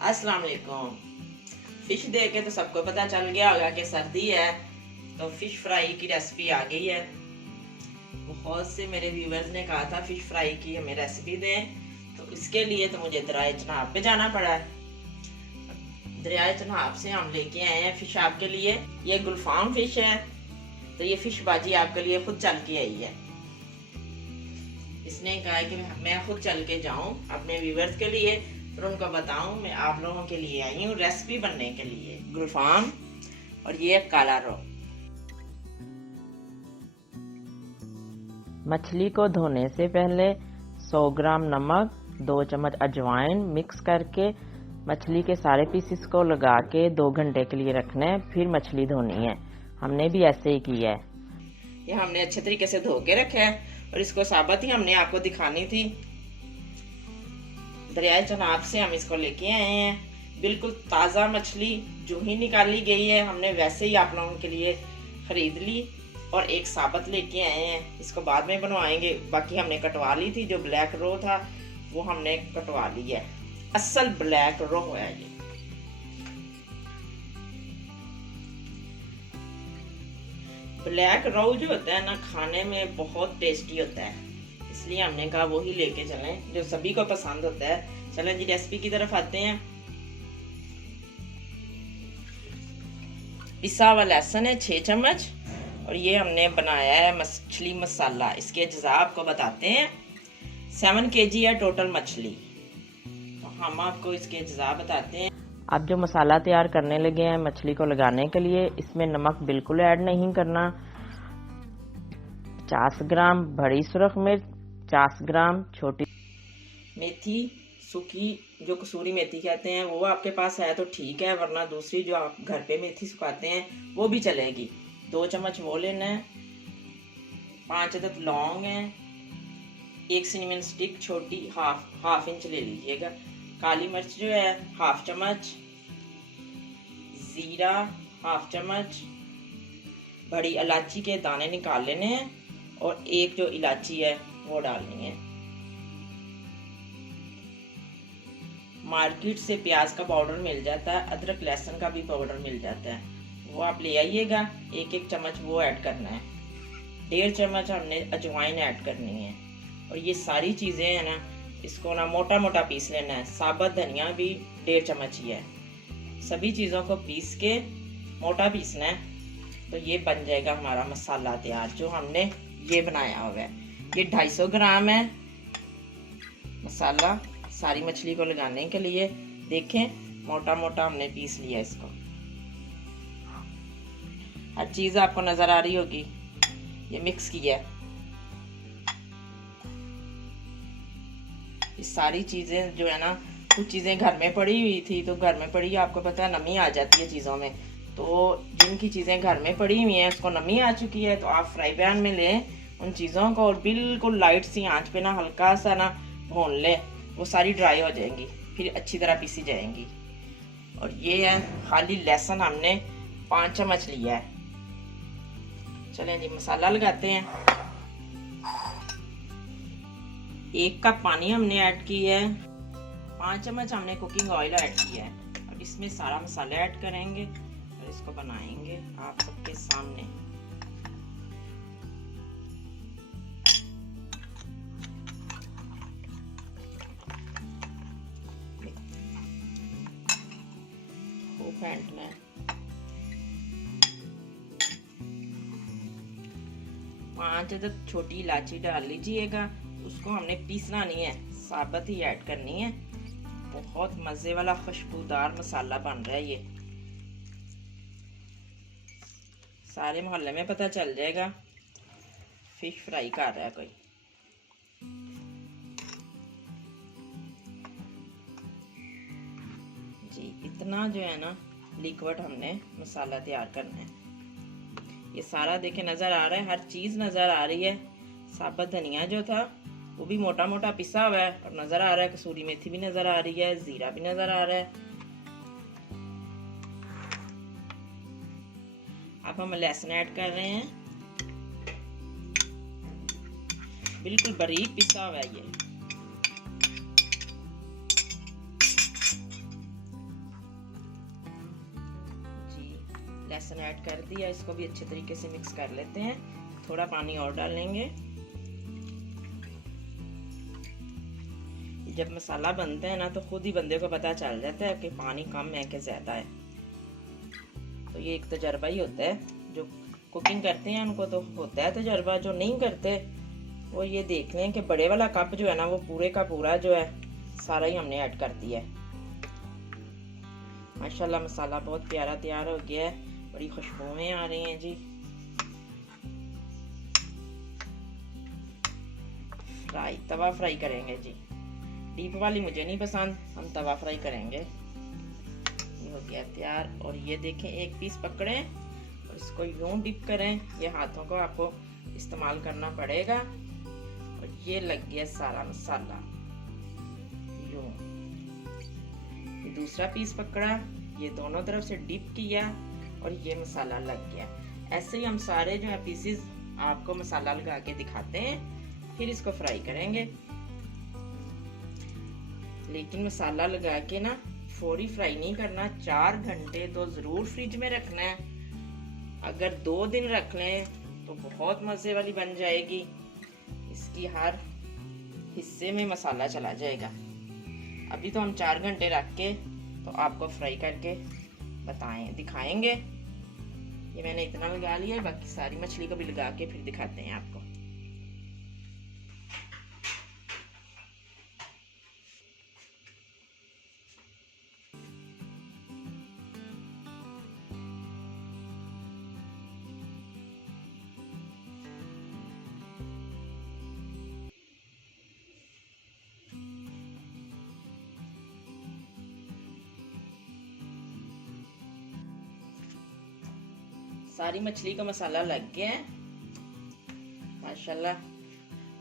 अस्सलाम वालेकुम। फिश देख के तो सबको पता चल गया होगा कि सर्दी है, तो फिश फ्राई की रेसिपी आ गई है। बहुत से मेरे व्यूवर्स ने कहा था फिश फ्राई की हमें रेसिपी दें, तो इसके लिए तो मुझे दरियाए चनाब पे जाना पड़ा है। दरियाए चनाब से हम लेके आए हैं फिश आपके लिए। ये गुलफाम फिश है, तो ये फिश बाजी आपके लिए खुद चल के आई है। इसने कहा कि मैं खुद चल के जाऊं अपने व्यूवर्स के लिए, फिर उनको बताऊं मैं आप लोगों के लिए आई हूँ रेसिपी बनने के लिए। गुलफाम और ये काला रो। मछली को धोने से पहले 100 ग्राम नमक, 2 चम्मच अजवाइन मिक्स करके मछली के सारे पीसेस को लगा के 2 घंटे के लिए रखना है, फिर मछली धोनी है। हमने भी ऐसे ही किया है। ये हमने अच्छे तरीके से धो के रखा है और इसको साबुत ही हमने आपको दिखानी थी। दरियाए चनाब से हम इसको लेके आए हैं। बिल्कुल ताज़ा मछली जो ही निकाली गई है, हमने वैसे ही आप लोगों के लिए खरीद ली और एक साबुत लेके आए हैं। इसको बाद में बनवाएंगे। बाकी हमने कटवा ली थी, जो ब्लैक रो था वो हमने कटवा ली है। असल ब्लैक रो है ये। ब्लैक रो जो होता है ना, खाने में बहुत टेस्टी होता है, इसलिए हमने कहा वो ही लेके चलें जो सभी को पसंद होता है। चलें जी रेसिपी की तरफ आते हैं। पिसा हुआ लहसुन है 6 चम्मच और ये हमने बनाया है मछली मसाला। इसके अज्जा आपको बताते हैं। 7 kg है टोटल मछली, तो हम आपको इसके अज्जा बताते हैं। अब जो मसाला तैयार करने लगे हैं मछली को लगाने के लिए, इसमें नमक बिल्कुल ऐड नहीं करना। 50 ग्राम बड़ी सुरख मिर्च, 50 ग्राम छोटी मेथी सूखी, जो कसूरी मेथी कहते हैं, वो आपके पास है तो ठीक है, वरना दूसरी जो आप घर पे मेथी सुखाते हैं वो भी चलेगी। 2 चम्मच वो लेना है। 5 अदद लौंग है। 1 सिनेमन स्टिक छोटी हाफ इंच ले लीजिएगा। काली मिर्च जो है 1/2 चम्मच। जीरा 1/2 चम्मच। बड़ी इलायची के दाने निकाल लेने हैं और एक जो इलायची है वो डालनी है। मार्केट से प्याज का पाउडर मिल जाता है, अदरक लहसुन का भी पाउडर मिल जाता है, वो आप ले आइएगा। 1 चम्मच वो ऐड करना है। 1.5 चम्मच हमने अजवाइन ऐड करनी है। और ये सारी चीज़ें हैं ना, इसको ना मोटा मोटा पीस लेना है। साबुत धनिया भी 1.5 चम्मच ही है। सभी चीज़ों को पीस के मोटा पीसना है, तो ये बन जाएगा हमारा मसाला तैयार जो हमने ये बनाया हुआ है। ये 250 ग्राम है मसाला सारी मछली को लगाने के लिए। देखें मोटा मोटा हमने पीस लिया इसको। हर चीज़ आपको नज़र आ रही होगी, ये मिक्स किया है। ये सारी चीज़ें जो है ना, कुछ चीज़ें घर में पड़ी हुई थी, तो घर में पड़ी आपको पता है नमी आ जाती है चीज़ों में, तो जिनकी चीज़ें घर में पड़ी हुई हैं उसको नमी आ चुकी है, तो आप फ्राई पैन में लें उन चीज़ों को और बिल्कुल लाइट सी आंच पे ना हल्का सा ना भून लें, वो सारी ड्राई हो जाएंगी, फिर अच्छी तरह पीसी जाएंगी। और ये है खाली लहसुन हमने 5 चम्मच लिया है। चलें जी मसाला लगाते हैं। 1 कप पानी हमने ऐड किया है। 5 चम्मच हमने कुकिंग ऑयल ऐड किया है। अब इसमें सारा मसाला ऐड करेंगे और इसको बनाएंगे आप सबके सामने। खूब फेंटना है। 5 अदद छोटी इलायची डाल लीजिएगा। उसको हमने पीसना नहीं है, साबुत ही ऐड करनी है। बहुत मज़े वाला खुशबूदार मसाला बन रहा है ये। सारे मोहल्ले में पता चल जाएगा फिश फ्राई कर रहा है कोई। जी इतना जो है ना लिक्विड हमने मसाला तैयार करना है। ये सारा देखे नज़र आ रहा है, हर चीज़ नज़र आ रही है। साबुत धनिया जो था वो भी मोटा मोटा पिसा हुआ है और नज़र आ रहा है। कसूरी मेथी भी नज़र आ रही है, ज़ीरा भी नज़र आ रहा है। अब हम लहसुन ऐड कर रहे हैं, बिल्कुल बारीक पिसा हुआ है ये। लहसुन ऐड कर दिया, इसको भी अच्छे तरीके से मिक्स कर लेते हैं। थोड़ा पानी और डालेंगे। जब मसाला बनता है ना तो खुद ही बंदे को पता चल जाता है कि पानी कम है कि ज़्यादा है। तो ये एक तजर्बा ही होता है, जो कुकिंग करते हैं उनको तो होता है तजर्बा, जो नहीं करते वो ये देख लें कि बड़े वाला कप जो है ना वो पूरे का पूरा जो है सारा ही हमने ऐड कर दिया है। माशाल्लाह मसाला बहुत प्यारा तैयार हो गया है, बड़ी खुशबुएं आ रही हैं जी। तवा फ्राई करेंगे जी। डीप वाली मुझे नहीं पसंद, हम तवा फ्राई करेंगे। ये हो गया तैयार। और ये देखें, एक पीस पकड़ें और इसको यूं डिप करें। ये हाथों को आपको इस्तेमाल करना पड़ेगा। और ये लग गया सारा मसाला यूं। ये दूसरा पीस पकड़ा, ये दोनों तरफ से डिप किया और ये मसाला लग गया। ऐसे ही हम सारे जो है पीसेस आपको मसाला लगा के दिखाते हैं, फिर इसको फ्राई करेंगे। लेकिन मसाला लगा के ना फौरी फ्राई नहीं करना, 4 घंटे तो जरूर फ्रिज में रखना है। अगर 2 दिन रख लें तो बहुत मजे वाली बन जाएगी। इसकी हर हिस्से में मसाला चला जाएगा। अभी तो हम 4 घंटे रख के तो आपको फ्राई करके दिखाएंगे। ये मैंने इतना लगा लिया है, बाकी सारी मछली को भी लगा के फिर दिखाते हैं आपको। सारी मछली का मसाला लग गया है माशाल्लाह।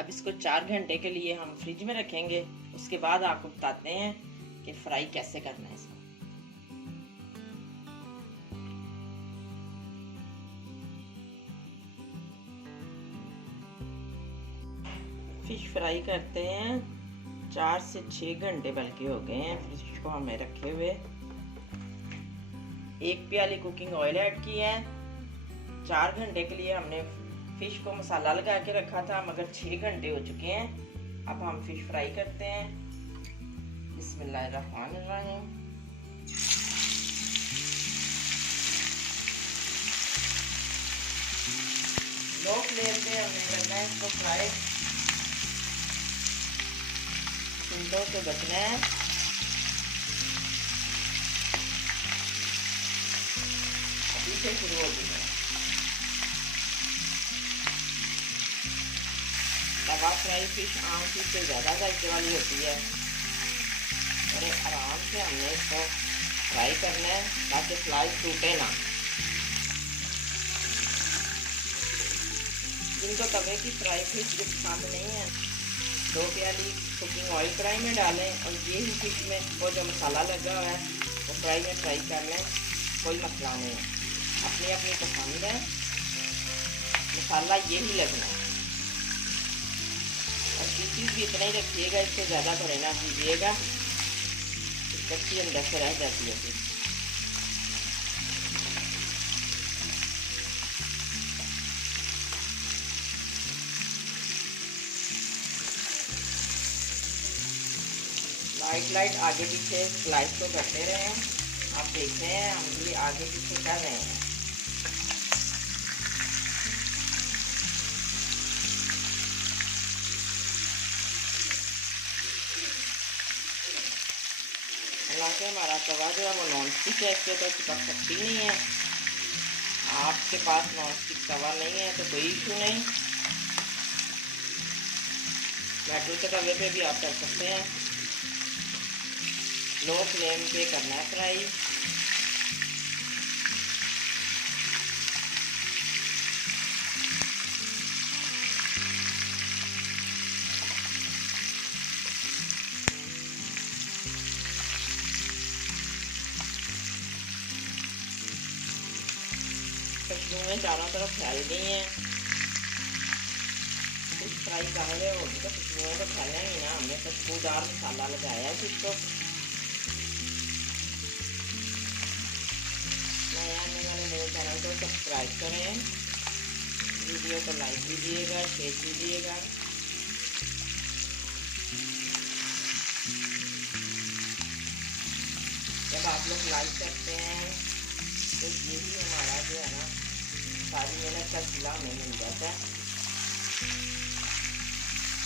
अब इसको 4 घंटे के लिए हम फ्रिज में रखेंगे। उसके बाद आपको बताते हैं कि फ्राई कैसे करना है इसको। फिश फ्राई करते हैं 4 से 6 घंटे बल्कि हो गए हैं फिश को हमें रखे हुए। 1 प्याली कुकिंग ऑयल ऐड किया है। 4 घंटे के लिए हमने फिश को मसाला लगा के रखा था, मगर 6 घंटे हो चुके हैं। अब हम फिश फ्राई करते हैं। बिस्मिल्लाहिर्रहमानिर्रहीम। लो फ्लेम पे हमने करना है इसको फ्राई। चिंटों से बचना है। अभी से शुरू हो गया। तवा फ्राई फिश आम फिश से ज़्यादा जायके वाली होती है। और आराम से हमने इसको फ्राई करना है ताकि स्लाइस टूटे ना। जिनको तवे की फ्राई फिश पसंद नहीं है, 2 प्याली कुकिंग ऑयल कढ़ाई में डालें और ये ही फिश में वो जो मसाला लगा हुआ है वो फ्राई में फ्राई कर लें, कोई मसला नहीं है। अपनी अपनी पसंद है, मसाला यही लगना है। और पीसीस भी इतना ही रखिएगा, इससे ज़्यादा बड़े ना कीजिएगा, कच्ची अंदर से रह जाती है फिर। लाइट आगे पीछे स्लाइस को करते रहे हैं। आप देख रहे हैं हम ये आगे पीछे कर रहे हैं। हालांकि हमारा तवा जो है वो नॉन स्टिक है, इसके तो चिपक सकती नहीं है। आपके पास नॉन स्टिक तवा नहीं है तो कोई इशू नहीं, मेटल के तवे पे भी आप कर सकते हैं। लो फ्लेम पे करना है फ्राई। खुशबुएं चारों तरफ फैल गई हैं। फिश फ्राई कहाँ होगी तो खुशबुएं तो फैलेंगी ना। हमने खुशबूदार मसाला लगाया है फिश को। नए आने वाले मेरे चैनल को सब्सक्राइब करें, वीडियो को लाइक कीजिएगा, शेयर कीजिएगा। जब आप लोग लाइक करते हैं तो यही हमारा जो है ना सारी मेहनत का सिला हमें मिल जाता है।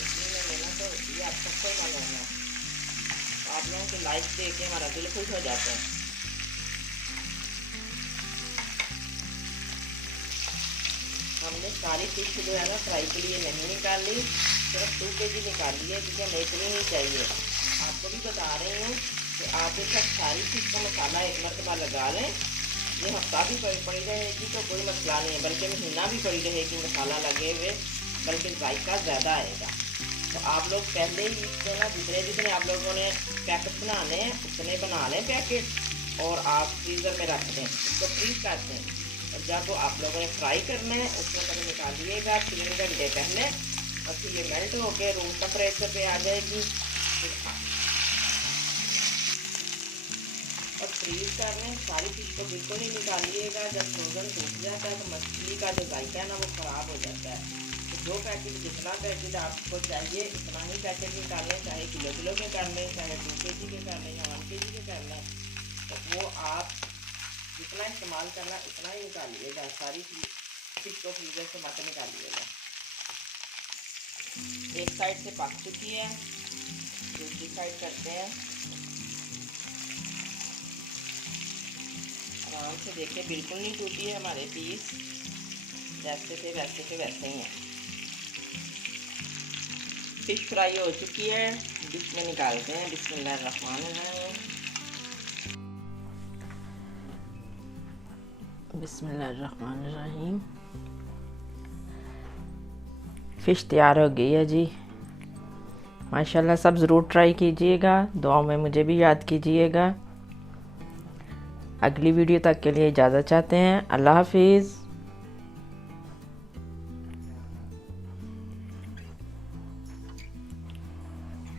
इतनी में मेहनत तो होती है, आप सबको ही मालूम है। आप लोगों के लाइक दे के हमारा दिल खुश हो जाता है। हमने सारी फिश जो है ना फ्राई के लिए नहीं निकाली, सिर्फ 2 kg निकाली है, क्योंकि हमें इतनी ही चाहिए। आपको भी बता रही हूँ कि आप एक सारी फिश का मसाला एक मरतबा लगा लें। ये हफ्ता भी पड़ी रहेगी तो कोई मसला नहीं है, बल्कि महीना भी पड़ी रहेगी मसाला लगे हुए, बल्कि जायका ज़्यादा आएगा। तो आप लोग पहले ही इसको ना जितने आप लोगों ने पैकेट बनाने हैं उतने बना लें पैकेट, और आप फ्रीज़र में रख दें, इसको फ्रीज कर दें। और जब आप लोगों ने फ्राई करना है उसको कभी निकालिएगा 3 घंटे पहले, और फिर ये मेल्ट होकर रूम टेम्परेचर पे आ जाएगी। और फ्रीज कर लें, सारी फिश को बिल्कुल नहीं निकालिएगा। जब फ्रोजन सूख जाता है तो मछली का जो जायका है ना वो ख़राब हो जाता है। तो 2 पैकेट जितना पैकेट आपको चाहिए उतना ही पैकेट निकालें, चाहे किलो के कर लें, चाहे 2 kg के कर लें या 1 kg के कर लें। तो वो आप जितना इस्तेमाल करना उतना ही निकालिएगा। सारी फिश को फ्रीजर से मत निकालिएगा। एक साइड से पक चुकी है, दूसरी साइड करते हैं। आराम से देखिए, बिल्कुल नहीं टूटी है हमारे पीस, जैसे थे वैसे के वैसे ही हैं। फिश फ्राई हो चुकी है, डिश में निकालते हैं। बिस्मिल्लाहिर्रहमानिर्रहीम। बिस्मिल्लाहिर्रहमानिर्रहीम। फ़िश तैयार हो गई है जी। माशाल्लाह, सब ज़रूर ट्राई कीजिएगा, दुआओं में मुझे भी याद कीजिएगा। अगली वीडियो तक के लिए इजाज़त चाहते हैं। अल्लाह हाफिज़।